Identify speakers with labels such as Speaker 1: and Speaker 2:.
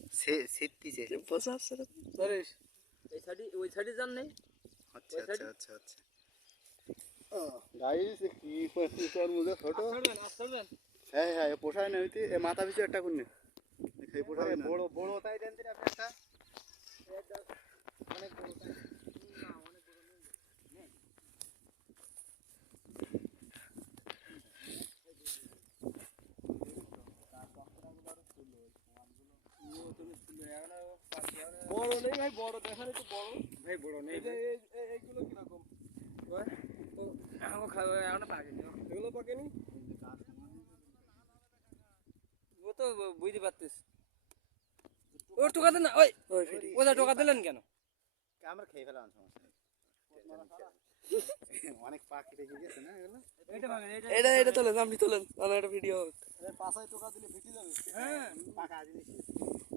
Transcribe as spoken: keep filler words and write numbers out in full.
Speaker 1: সে সিটটিছে
Speaker 2: বসা আছে
Speaker 3: সরেশ এই সাইডে ওই সাইডে যান নেই
Speaker 1: আচ্ছা আচ্ছা আচ্ছা আচ্ছা
Speaker 4: গাইস কি তোর মুজে ছোট
Speaker 3: আসবেন আসবেন
Speaker 4: হ্যাঁ হ্যাঁ পোষায় না হইতে এ মাথা পিছু একটা কোন খাই পোষায় না
Speaker 1: বড় বড় তাই দেন দিন আপনি একটা
Speaker 3: অনেক বড় তাই না অনেক বড় নেই বড় নেই ভাই বড় দেখালে তো বড় ভাই বড় নেই এইগুলো কিরকম এখনো পাকেনি এগুলো পাকেনি ও তো বুঝতে পারতিস ওর টোকা দেন না ওই ওটা টোকা দিলেন কেন
Speaker 1: আমরা খেয়ে ফেলাম সমস্যা অনেক পাখি রেখে গেছে না এগুলো
Speaker 2: এটা এটা তোলেন আপনি তোলেন আমার একটা ভিডিও
Speaker 3: পাশায় টোকা দিলে ফেটে যাবে হ্যাঁ
Speaker 1: পাকা জিনিস